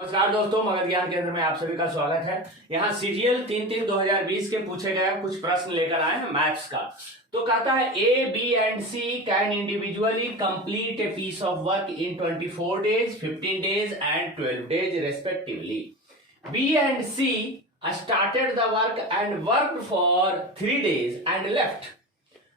नमस्कार दोस्तों, मगध ज्ञान केंद्र में आप सभी का स्वागत है। यहाँ सीजीएल 3-3-2020 के पूछे गए कुछ प्रश्न लेकर आए हैं मैथ्स का। तो कहता है A B and C can individually complete a piece of work in 24 days, 15 days and 12 days respectively. B and C started the work and worked for 3 days and left.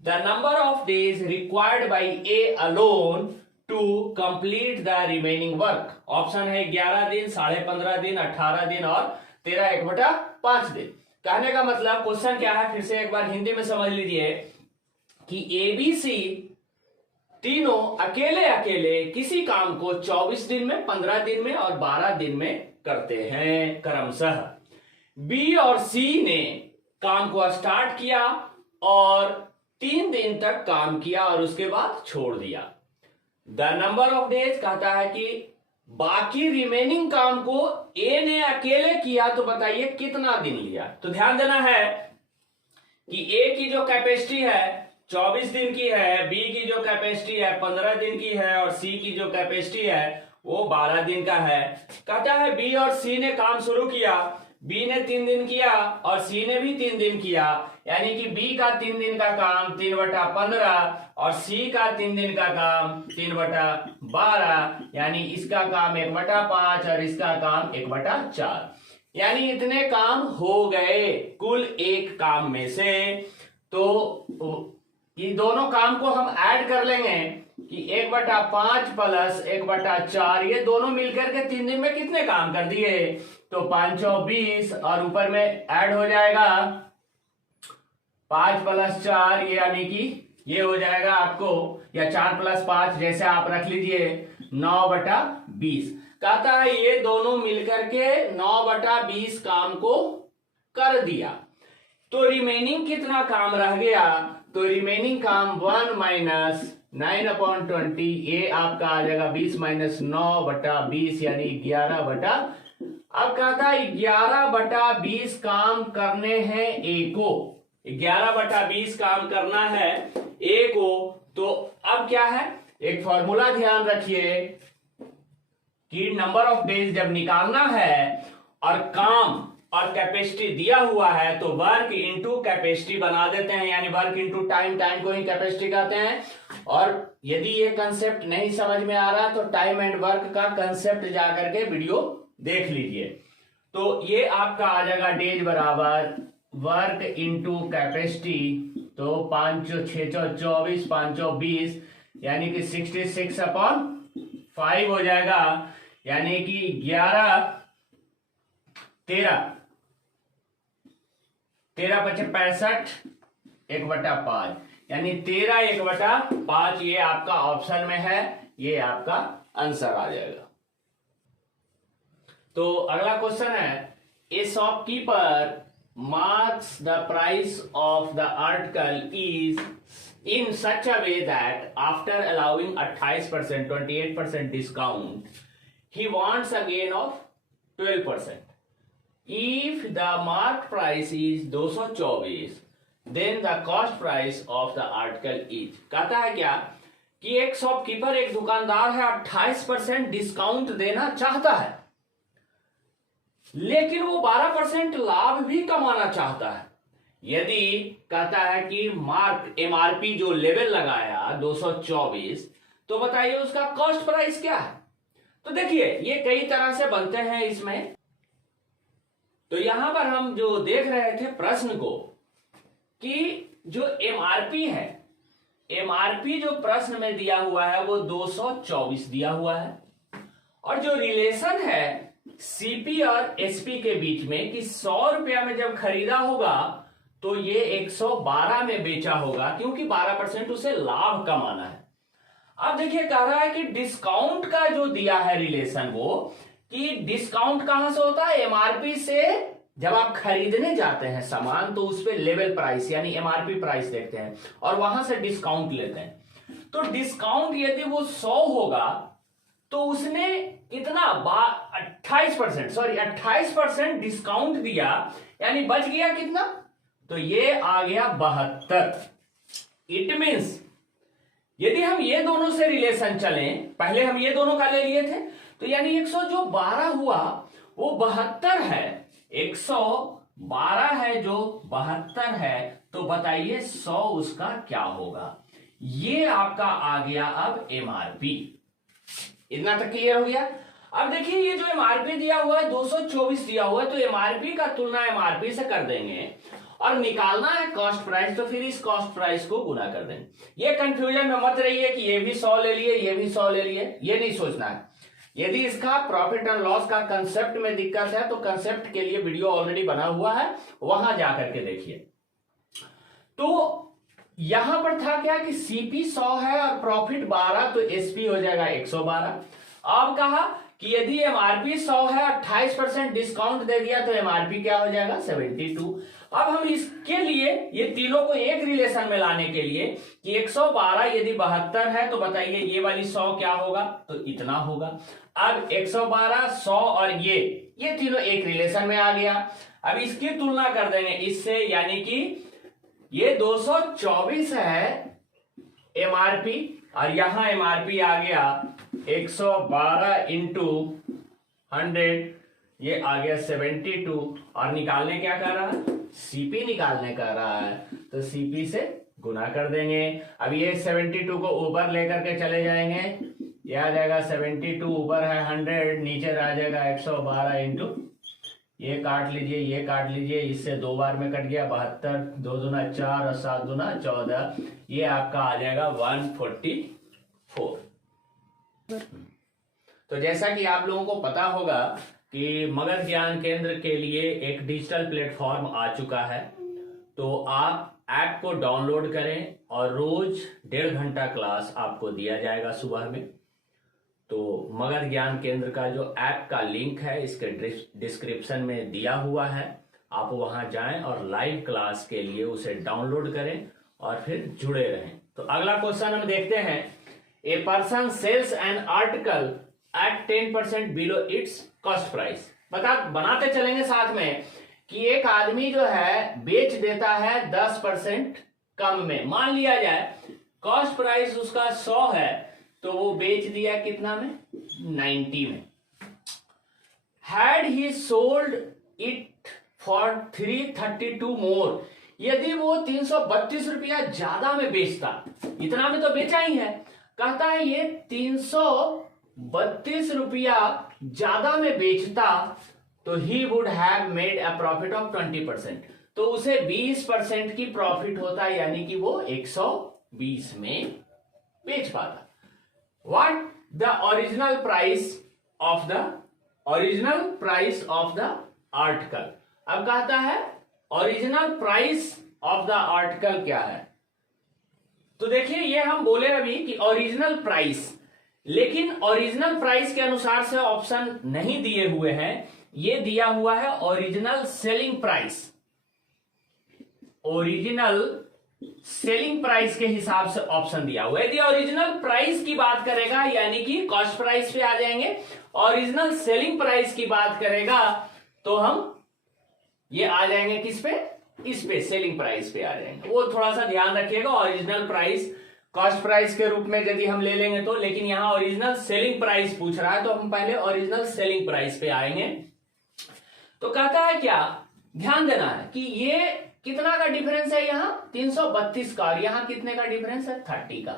The number of days required by A alone to complete the remaining work. Option है 11 दिन, 15.5 दिन, 18 दिन और 13/1/5 दिन। कहने का मतलब question क्या है, फिर से एक बार हिंदी में समझ लीजिए कि ए बी सी तीनों अकेले अकेले किसी काम को 24 दिन में, 15 दिन में और 12 दिन में करते हैं क्रमशः। बी और सी ने काम को स्टार्ट किया और 3 दिन तक काम किया और उसके बाद छोड़ दिया। द नंबर ऑफ डेज कहता है कि बाकी रिमेनिंग काम को ए ने अकेले किया, तो बताइए कितना दिन लिया। तो ध्यान देना है कि ए की जो कैपेसिटी है 24 दिन की है, बी की जो कैपेसिटी है 15 दिन की है और सी की जो कैपेसिटी है वो 12 दिन का है। कहता है बी और सी ने काम शुरू किया, बी ने 3 दिन किया और सी ने भी 3 दिन किया, यानी कि बी का 3 दिन का काम 3/15 और सी का 3 दिन का काम 3/12, यानी इसका काम 1/5 और इसका काम 1/4, यानी इतने काम हो गए कुल एक काम में से। तो ये दोनों काम को हम ऐड कर लेंगे कि 1/5 प्लस 1/4, ये दोनों मिलकर के 3 दिन में कितने काम कर दिए, तो 520 और ऊपर में ऐड हो जाएगा 5 + 4, यानी कि ये हो जाएगा आपको, या 4 + 5 जैसे आप रख लीजिए 9/20। कहता है ये दोनों मिलकर के 9/20 काम को कर दिया। तो रिमेनिंग कितना काम रह गया, तो रिमेनिंग काम 1 - 9/20, ये आपका आ जाएगा 20 - 9/20 यानी 11/। अब कहता है 11/20 काम करने हैं ए को, 11/20 काम करना है ए को। तो अब क्या है, एक फॉर्मूला ध्यान रखिए कि नंबर ऑफ डेज जब निकालना है और काम और कैपेसिटी दिया हुआ है तो वर्क इनटू कैपेसिटी बना देते हैं, यानी वर्क इनटू टाइम, टाइम को ही कैपेसिटी कहते हैं। और यदि ये कंसेप्ट नहीं समझ में आ रहा तो टाइम एंड वर्क का कंसेप्ट जाकर के वीडियो देख लीजिए। तो ये आपका आ जाएगा डेज बराबर वर्क इनटू कैपेसिटी, तो 5 × 6 = 24, 5 × 20, यानी कि 66/5 हो जाएगा, यानी कि 13 × 65, 1/5, यानी 13/1/5, ये आपका ऑप्शन में है, ये आपका आंसर आ जाएगा। तो अगला क्वेश्चन है, ए shopkeeper marks the price of the article is in such a way that after allowing 28%, 28% discount he wants a gain of 12%. If the marked price is 224, then the cost price of the article is। कहता है क्या कि एक shopkeeper, एक दुकानदार है, 28% discount देना चाहता है, लेकिन वो 12% लाभ भी कमाना चाहता है। यदि कहता है कि मार्क एमआरपी जो लेवल लगाया 224, तो बताइए उसका कॉस्ट प्राइस क्या है। तो देखिए ये कई तरह से बनते हैं इसमें। तो यहां पर हम जो देख रहे थे प्रश्न को कि जो एमआरपी है, एमआरपी जो प्रश्न में दिया हुआ है वो 224 दिया हुआ है, और जो रिलेशन है सीपी और एसपी के बीच में कि 100 रुपया में जब खरीदा होगा तो ये 112 में बेचा होगा, क्योंकि 12% उसे लाभ कमाना है। अब देखिए कह रहा है कि डिस्काउंट का जो दिया है रिलेशन, वो कि डिस्काउंट कहां से होता है, एमआरपी से। जब आप खरीदने जाते हैं सामान तो उस पे लेवल प्राइस यानी एमआरपी प्राइस देखते हैं और वहां से डिस्काउंट लेते हैं। तो डिस्काउंट यदि वो 100 होगा तो उसने कितना 28% डिस्काउंट दिया, यानी बच गया कितना, तो ये आ गया 72। इट मीन्स यदि हम ये दोनों से रिलेशन चलें, पहले हम ये दोनों का ले लिए थे, तो यानी 100 जो 12 हुआ वो 72 है, 112 है जो 72 है, तो बताइए 100 उसका क्या होगा। ये आपका आ गया अब एमआरपी। इतना तक क्लियर हो गया। अब देखिए ये जो एमआरपी दिया हुआ है 224 दिया हुआ है, तो एमआरपी का तुलना एमआरपी से कर देंगे और निकालना है कॉस्ट प्राइस, तो फिर इस कॉस्ट प्राइस को गुना कर देंगे। ये कंफ्यूजन में मत रहिए कि ये भी 100 ले लिए ये भी 100 ले लिए, ये नहीं सोचना है। यदि इसका प्रॉफिट एंड लॉस का कंसेप्ट में दिक्कत है तो कंसेप्ट के लिए वीडियो ऑलरेडी बना हुआ है, वहां जाकर के देखिए। तो यहां पर था क्या कि सीपी 100 है और प्रॉफिट 12, तो एसपी हो जाएगा 112। अब कहा कि यदि एमआरपी 100 है 28% डिस्काउंट दे दिया तो एमआरपी क्या हो जाएगा 72। अब हम इसके लिए ये तीनों को एक रिलेशन में लाने के लिए कि 112 यदि 72 है तो बताइए ये वाली 100 क्या होगा, तो इतना होगा। अब 112, 100 और ये तीनों एक रिलेशन में आ गया। अब इसकी तुलना कर देंगे इससे, यानी कि ये 224 है एमआरपी और यहां एमआरपी आ गया 112 इंटू 100, ये आ गया 72। और निकालने क्या कर रहा है, सीपी निकालने कर रहा है, तो सीपी से गुना कर देंगे। अब ये 72 को ऊपर लेकर के चले जाएंगे, ये आ जाएगा 72, ऊपर है 100, नीचे आ जाएगा 112 इंटू, ये काट लीजिए ये काट लीजिए, इससे 2 बार में कट गया 72, 2 दूना 4 और 7 दूना 14, ये आपका आ जाएगा 144। तो जैसा कि आप लोगों को पता होगा कि मगध ज्ञान केंद्र के लिए एक डिजिटल प्लेटफॉर्म आ चुका है, तो आप ऐप को डाउनलोड करें और रोज 1.5 घंटा क्लास आपको दिया जाएगा सुबह में। तो मगध ज्ञान केंद्र का जो ऐप का लिंक है इसके डिस्क्रिप्शन में दिया हुआ है, आप वहां जाएं और लाइव क्लास के लिए उसे डाउनलोड करें और फिर जुड़े रहें। तो अगला क्वेश्चन हम देखते हैं, a person sells an article at 10% below its cost price. बनाते चलेंगे साथ में कि एक आदमी जो है बेच देता है 10% कम में। मान लिया जाए कॉस्ट प्राइस उसका 100 है, तो वो बेच दिया कितना में, 90 में। Had he sold it for 332 मोर, यदि वो 332 रुपया ज्यादा में बेचता, इतना में तो बेचा ही है, कहता है ये 332 रुपया ज्यादा में बेचता तो he would have made a profit of 20%, तो उसे 20% की प्रॉफिट होता, यानी कि वो 120 में बेच पाता। What the original price of the article? अब कहता है original price of the article क्या है। तो देखिए ये हम बोले अभी कि ओरिजिनल प्राइस, लेकिन ओरिजिनल प्राइस के अनुसार से ऑप्शन नहीं दिए हुए हैं, ये दिया हुआ है original selling price. Original selling price के हिसाब से ऑप्शन दिया हुआ है। यदि ओरिजिनल प्राइस की बात करेगा यानी कि कॉस्ट प्राइस पे आ जाएंगे, ओरिजिनल सेलिंग प्राइस की बात करेगा तो हम ये आ जाएंगे किस पे, इस पे सेलिंग प्राइस पे आ जाएंगे। वो थोड़ा सा ध्यान रखिएगा, ओरिजिनल प्राइस कॉस्ट प्राइस के रूप में यदि हम ले लेंगे तो, लेकिन यहां ओरिजिनल सेलिंग प्राइस पूछ रहा है तो हम पहले ओरिजिनल सेलिंग प्राइस पे आएंगे। तो कहता है क्या, ध्यान देना है कि ये कितना का डिफरेंस है, यहां 332 का, और यहां कितने का डिफरेंस है 30 का।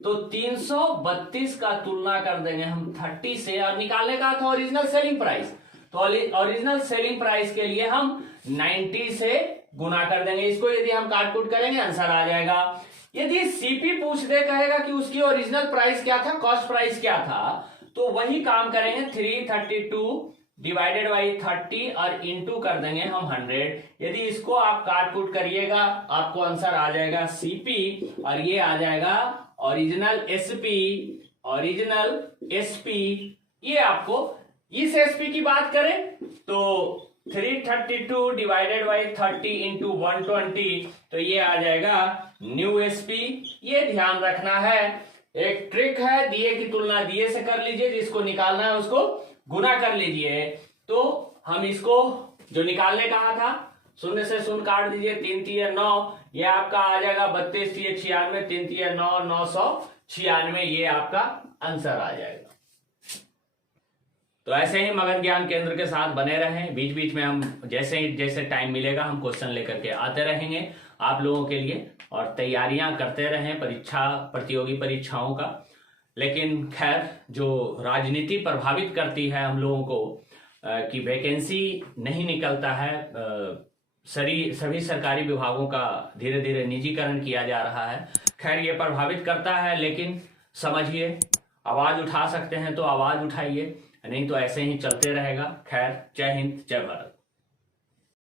तो 332 का तुलना कर देंगे हम 30 से, और निकालने का था ओरिजिनल सेलिंग प्राइस, तो ओरिजिनल सेलिंग प्राइस के लिए हम 90 से गुना कर देंगे। इसको यदि हम काट कूट करेंगे आंसर आ जाएगा। यदि सीपी पूछ दे, कहेगा कि उसकी ओरिजिनल प्राइस क्या था, कॉस्ट प्राइस क्या था, तो वही काम करेंगे, 332 डिवाइडेड बाई 30 और इंटू कर देंगे हम 100। यदि इसको आप काट कूट करिएगा आपको आंसर आ जाएगा सीपी, और ये आ जाएगा ओरिजिनल एसपी। ओरिजिनल एसपी, ये आपको इस एसपी की बात करें तो 332 डिवाइडेड बाई 30 इंटू 120, तो ये आ जाएगा न्यू एसपी। ये ध्यान रखना है, एक ट्रिक है, दिए की तुलना दिए से कर लीजिए, जिसको निकालना है उसको गुना कर लीजिए। तो हम इसको जो निकालने कहा था, शून्य से शून्य काट दीजिए, 3 3 9, ये आपका आ जाएगा 32 3 96, 3 3 9 996, ये आपका आंसर आ जाएगा। तो ऐसे ही मगध ज्ञान केंद्र के साथ बने रहें, बीच बीच में हम जैसे जैसे टाइम मिलेगा हम क्वेश्चन लेकर के आते रहेंगे आप लोगों के लिए, और तैयारियां करते रहें प्रतियोगी परीक्षाओं का। लेकिन खैर, जो राजनीति प्रभावित करती है हम लोगों को कि वैकेंसी नहीं निकलता है, सभी सरकारी विभागों का धीरे धीरे निजीकरण किया जा रहा है, खैर ये प्रभावित करता है। लेकिन समझिए, आवाज उठा सकते हैं तो आवाज उठाइए, नहीं तो ऐसे ही चलते रहेगा। खैर, जय हिंद, जय भारत।